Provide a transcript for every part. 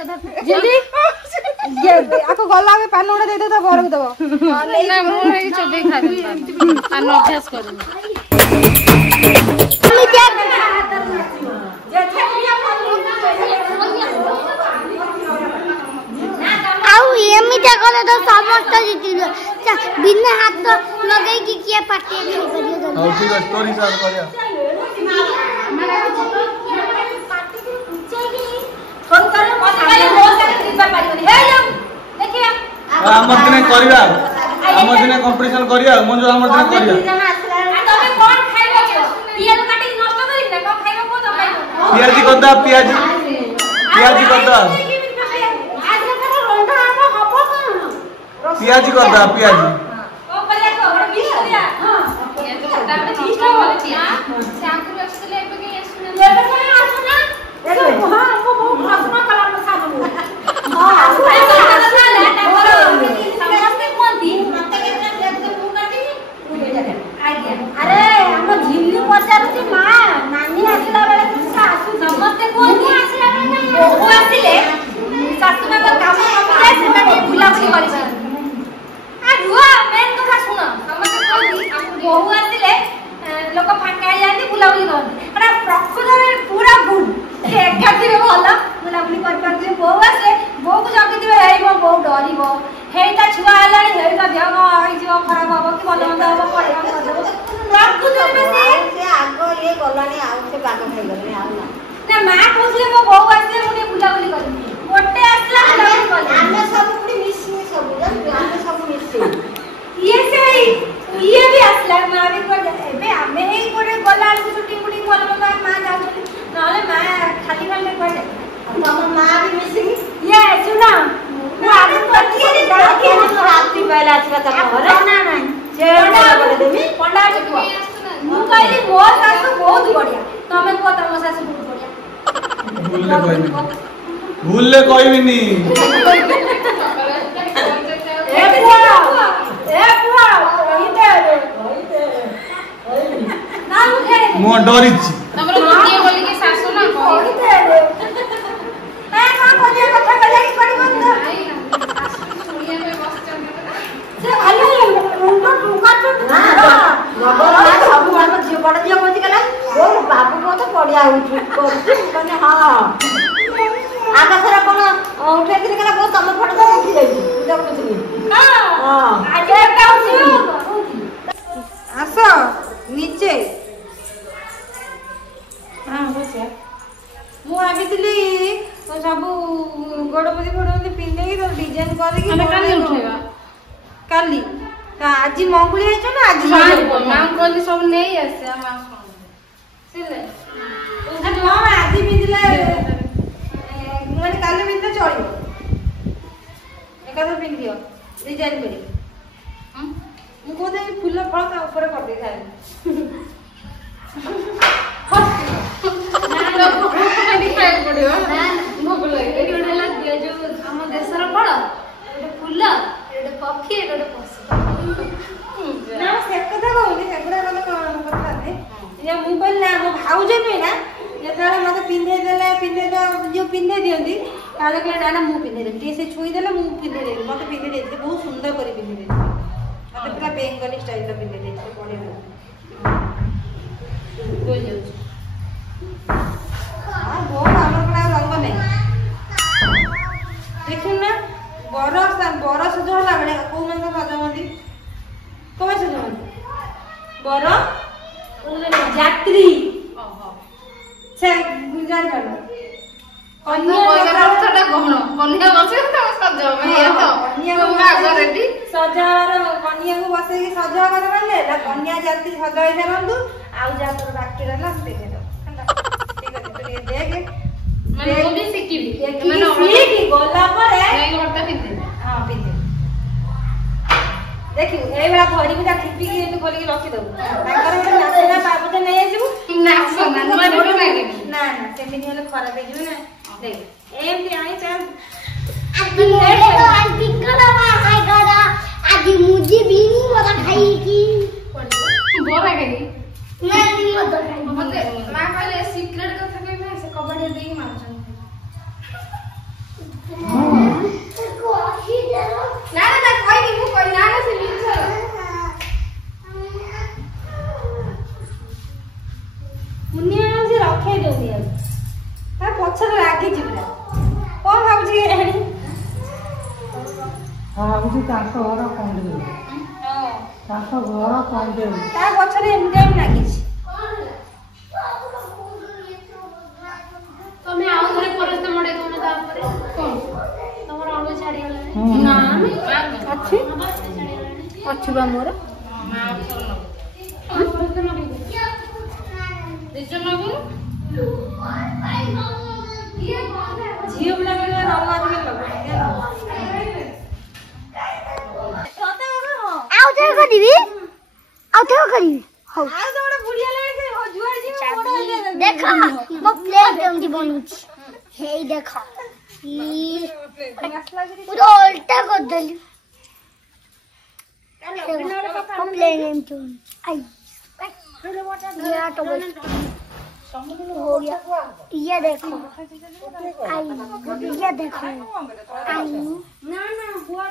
जल्दी ये आको गला में पान उड़ा दे दे तो घर को दबो ना मोर हे चोबे खा दे पान अभ्यास करू आउ एमिटा करे तो समस्त जीती बिना हाथ लगे कि किए पाटे नहीं करियो हां ठीक है स्टोरी शेयर करिया फोन करे मत खाली मो साथे दिबा पारिबनी हे जा देखिया हमर दिने करिया हमर दिने कंपटीशन करिया मन जो हमर दिने करिया तमे कोन खाइबो पियाज काटी नष्ट करिबी ना कोन खाइबो को तमे पियाजी कदा पियाजी कदा पियाजी कदा पियाजी ओ पले को बड़ बीस करिया हां ये तो कदा में 30 टा वाले थिया शांति रखले एबे के सुने ले के आसु ना देखो हां हमको बहुत प्रश्न कला में सामने हां आसु ना लेटा बोलो समझते कोन दी मते के देख के मुंह काटी आइडिया अरे हम झिल्ली पचारती मां नानी आसिला बेले के आसु समझते कोन दी आसिला बेले बहु आसिले सासु मां काम कम जाय से भुला भुली करी रुआ मेन कथा सुन हमके कोई हम बहु आसिले लोक फांका जाती बुलाबुली करते एटा प्रकृति पूरा भूल एकाठी भला बुलाबुली कर बहु आसे बहु को जगी दिबे हेइबो बहु डरिबो हेइता छुआ हलानी हेइता देह होई जीव खराब होबो कि भलो मंद होबो पड़े हम कर देबो प्रकृति में से आगो ये गलानी आउ से बाग खाइ गले आउ ना मां कहले मो बहु आसे मुनी बुलाबुली करबी गोटे आसला बुलाबुली कर हम सब पुरी मिसी सब हम सब मिसी ये सही ये भी असला मां भी कर एबे हमें ही कोडे गला से शूटिंग कुटिंग बोल बोल मां जाउली नले मां खाली खाली कर हम मां भी मिसिंग ये सुना वो आगे पति के रात्रि पहला आछा त घर ना ना चेड़ा बडे देमी पंडा चुआ मु कहली मो सासु बहुत बढ़िया तमे को तम सासु बहुत बढ़िया भूल ले कोई भी नहीं मो डरिछि हमरो किए बोली के सासु ना कहि दे ए मां को जे कथा कले की करी बंद सुनिए में बस चल से भालो उनको टुका टुका नगर ना सब बार में जे बड़ जे कोथि कला ओ बाबू को तो पड़िया उठ माने हां आकाशरा कोन उठे दिन कला बहुत तम फट तो उठी जाई देखुथि हां आजे काउची आसो नीचे हां बसे मु आबितली तो सब गडपति गडपति पिंदे तो डिजाइन करे कि हम काली उठेबा काली का आज मंगुली है ना आज मां कोली सब नहीं आसे मां सिले आज मां आज पिंदले माने काली पिंदे चलियो एका तो पिंदियो डिजाइन करी मु को दे फूल फल का ऊपर कर दे खाए ना लोग दिखाई पड़ियो भोग लगे एडी ओडला दियो जो हम देशर फल एडे फूल एडे पक्षी एडे पशु ना से कथा कहूनी सेगुडा कथा ने ये मोबाइल ना मो भाउजे पे ना जेतरा मते पिंधे तो जो पिंधे दियंती ताले के ना मु पिंधे दे टी से छुई देले मु पिंधे दे मते पिंधे दे बहुत सुंदर करी पिंधे दे मते पूरा बेंगली स्टाइल ला पिंधे दे बढ़िया हो जाउ हां बहुत हमर पड़ा रंग नहीं देखिन ना बरस जो होला बड़े को मन का सजावंती कोमे सजावंती बरो यात्री ओहो से गुजार कर कन्या कथाटा कहनो कन्या बसे त सजाव में ये तो कन्या को रेडी सजार कन्या को बसे की सजा कर माने ला कन्या जाति सजाई फेरंतु आउ जा कर बाकी रहला दे दे ठीक है तो ये देख मैं वो भी सीखी मैंने सीखी गोला पर है नहीं करता पिंदे हां पिंदे देखि ए बेला घड़ी बिटा टिपी के एते खोली के रखी दबु ताकर एटा नाचना बाबू तो नहीं आजिबु ना सोना नुआ देखो लागे ना ना सेमिनी हले खराब हे जिवु ना देख एमती आई चाल आज मेरे तो आज पिकला हाय गदा आज मुझे भी नहीं पता खाई की बोरा गई नहीं पता खाई मते ना कहले सीक्रेट कथा कहबे से कबड्डी देई मारछन ନା ନା କହିବି ମୁଁ କହି ନା ସେ ମିଛ ମୁନିଆ ସେ ରଖେଇ ଦଉନି ଆଉ ତା ପଛରେ ରାଗିଛି ପୁରା କଣ ଭାବୁଛି କେଜାଣି ଭାବୁଛି ତାଙ୍କ ଘର କଣ୍ଡେଇ ତାଙ୍କ ଘର କଣ୍ଡେଇ ତା ପଛରେ ଏମିତି ଏମିତି ଲାଗିଛି ତମେ ଆଉ ଥରେ ପରସ୍ତ ମଡେଇ ଦଉନ ତାପରେ କଣ ତମର ଅଳୁ ଛାଡିଗଲାଣି ନା ଅଛି ଅଛି ବା ମୋର ଝିଅ ପିଲାମାନେ ରଙ୍ଗ ଅଧିକ ଲଗାନ୍ତି ଆଉ ଥରେ କରିବି ହଉ ଆଉ ତ ଗୋଟେ ବୁଢିଆ ଲାଗେ ଯୁଆଡେ ଯିବ ବଡ ହେଇଯାଏ ଦେଖ ମୋ ପ୍ଲେଟ୍ କେମିତି ବନୁଛି ହେଇ ଦେଖ ପୁରା ଓଲଟା କରିଦେଲି ମୋ ପ୍ଲେଟ୍ ଏମିତି आई ये टॉवल हो गया ये देखो आई ये देखो आई ना ना हुआ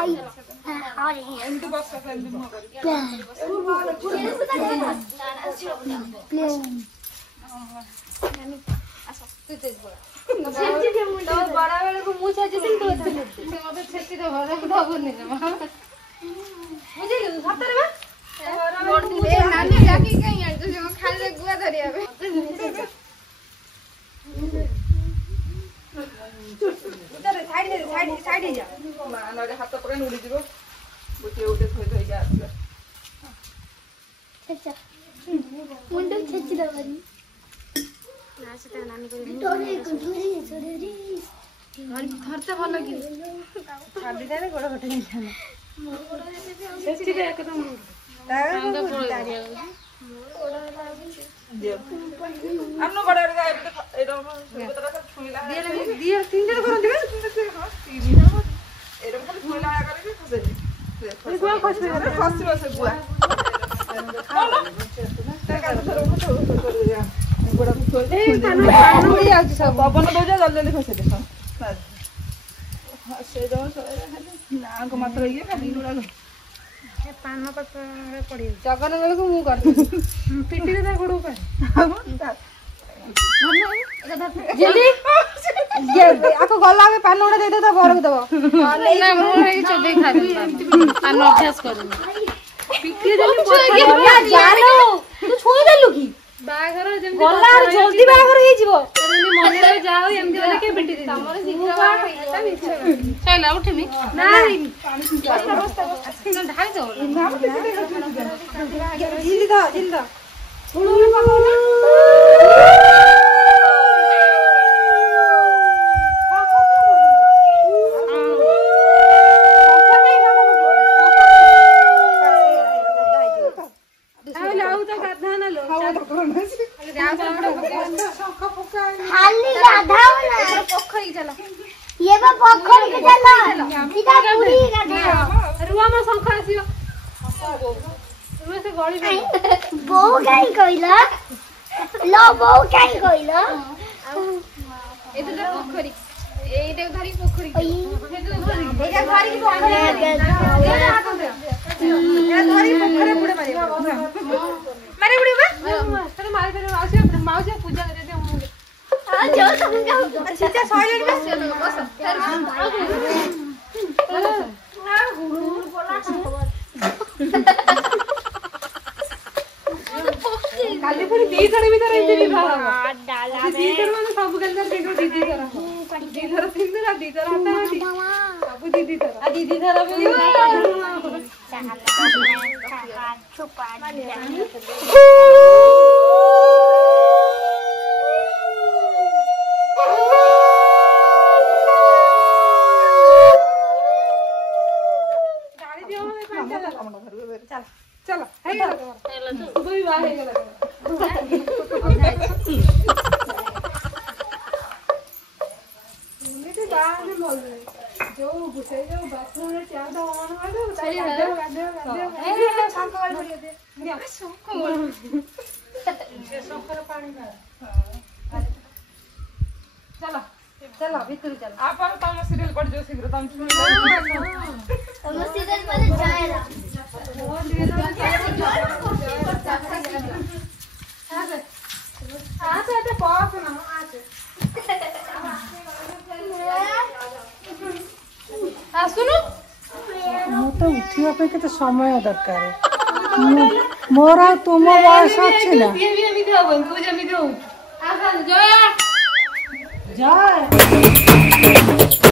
आई और बड़ा बेले को मुंह छेची से तो से मते छेची दे घर को दबुनी रे बुझे के सतरे बा ए नानी जाकी कहीं आइ तो खाले गुआ धरिया बे उधर साइड जा मानरे हाथ पकड़ उड़ी जीवो गोटे गोटे थोई थोई जा आसला छेचा मुंडो छेची दबनी ना से नानी को डोरे घर तो भल कि छाड़ी दे गोड़ घटे नहीं जाना छेची दे एकदम तांग पड़े अन्नो बड़ा रे एडम सुबतरा सब छुईला दिया तीन जन करन दिबे हां तीन एडम खाली छुईला आया करे फसे ए गुआ फसे फसे गुआ पवन दौजा जल्दी जल्दी फसे दे से ना को मात्र ये खाली गुड़ा पान पत्र पड़ी जगन बेले को मु कर पिटी दे गोड़ पे जल्दी ये आको गला में पान उड़ा दे दे तो घर को दबो ना मु रे चबे खा दे पान अभ्यास करूं पिटी दे जानो तू छुई देलु की बागर जेम गला जल्दी बागर हे जीवो मने रे जाओ एमदी वाला के पिटी दे हमर शीघ्र बागर हेता मिछ चला उठमी ना ना ढाई दो जल्दी दा छोड़ो ना पापा खाली गाधाओ ना पोखरी चला ये बा पोखरी के चला सीधा पूरी गाधाओ रुआ में शंख आसीयो रुआ से गली में बो काई कइला लो बो काई कइला एते पोखरी एते धरी पोखरी एते धरी की पोखरी ए धरी पोखरे पुड़े मारे बुड़ी बा तेरे मारे तेरे माउसी पूजा करे दे मुंगे आ जो समझाओ अच्छा सॉइलेंट में चलो बस काली पूरी दी थोड़ी भीतर रही थी डाला में दी थोड़ी माने सब गंदा देखो दीदी तरह दी थोड़ा सिंदूर दी थोड़ा आता है सब दीदी तरह आ दीदी तरह भी छुपा चलो हे गला तू भी बाहर हे गला मुझे बाहर में बोल रहे जो घुसे जो बाथरूम में चार दो ऑन कर दो चलिए गादे हे शांत वाली पड़ी दे शंकर पानी ना चलो चलो भीतर चलो आपण तम सीरियल पड़ जो शीघ्र तम हम सीरियल पर जाएगा आसे एते पास ना आसे आसुनु ମୁଁ ତ ଉଠିବା ପାଇଁ କେତେ ସମୟ ଦରକାର ମୋର ଆଉ ତୁମ ବୟସ ଅଛି ନା ये भी एमिति होबन तू जेमिति हो आसा जय ଜୟ